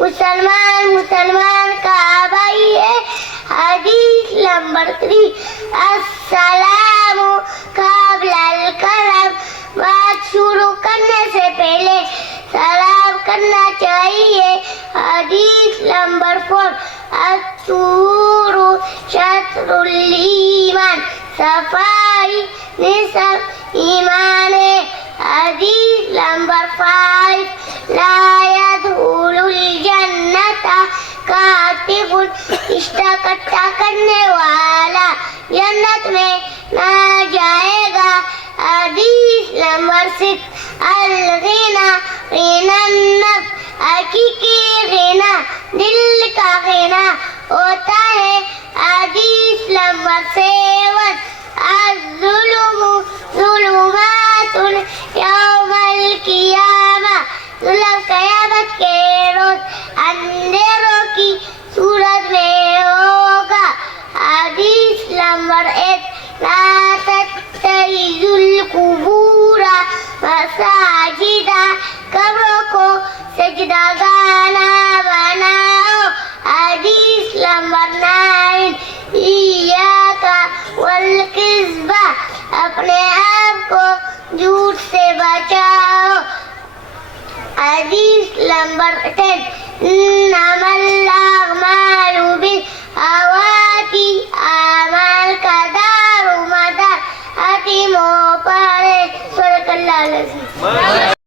مسلمان کا بھائی ہے. حدیث نمبر 3. السلام قبل الکلام. بات شروع کرنے سے پہلے سلام کرنا چاہیے. حدیث نمبر 4. الطہور شطر الایمان. صفائی نصف ایمان ہے. حدیث نمبر 5. لا يدخل الجنة کاتب. رشتہ اکٹھا کرنے والا جنت میں نہ جائے گا. حدیث نمبر 6. الغنى غنى النفس. حقیقی غنا دل کا غنا ہوتا ہے. حدیث نمبر 7. الظلم ظلمات یوم القیامہ. ظلم قیامت کے روز اندھیروں کی صورت میں ہوگا. حدیث نمبر 8. لا تتخذوا القبور مساجدا. قبروں کو سجدہ گاہ نہ بناؤ. حدیث نمبر 9. ایاک والکذب. اپنے آپ کو جھوٹ سے بچاؤ. حدیث نمبر 10. انما الاعمال بالخواتیم. اعمال کا دار و مدار خاتموں پر ہے. صدق اللہ العظیم.